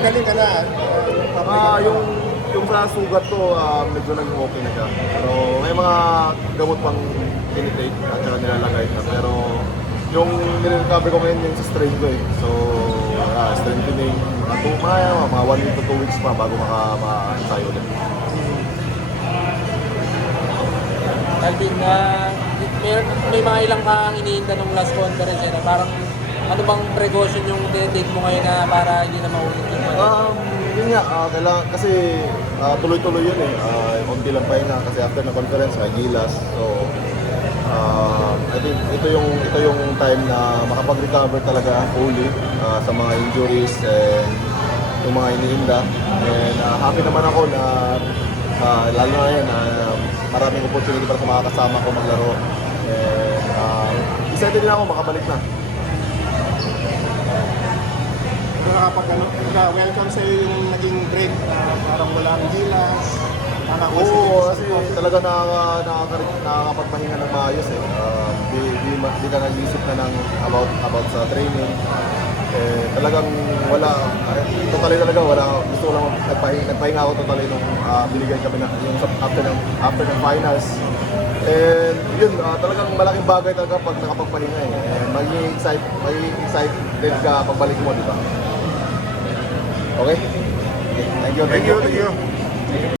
magaling ka na. Yung sa sugat ko, medyo naging okay na siya. Pero may mga gamot pang tinitake at saka nilalagay na. Pero yung nire-recover ko ngayon yung sa strain ko eh. So, strengthening, mga 1 week to 2 weeks pa bago maka-ensayo ulit. Alvin, may mga ilang kang iniinda nung last conference na parang ano bang precaution yung tinitake mo ngayon na para hindi na maulit yung Yun nga, kailangan, kasi tuloy-tuloy yun eh. Konti lang pahinga kasi after na conference, may gilas. So, I think ito yung time na makapag-recover talaga fully sa mga injuries and yung mga iniinda. And happy naman ako na lalo na yan, maraming opportunity para sa mga kasama ko maglaro. And excited din ako makabalik na. Welcome sa iyo yung naging break na parang walang gilas. Oo, kasi talaga nakakapagpahinga ng maayos eh. Di ka nag-isip na about sa training. Talagang wala, totally talaga wala. Gusto ko lang nagpahinga ako totally nung binigyan kami yung after ng finals. And yun, talagang malaking bagay talaga pag nakapagpahinga eh. Magiging excited ka pagbalik mo, di ba? Okay? Thank you.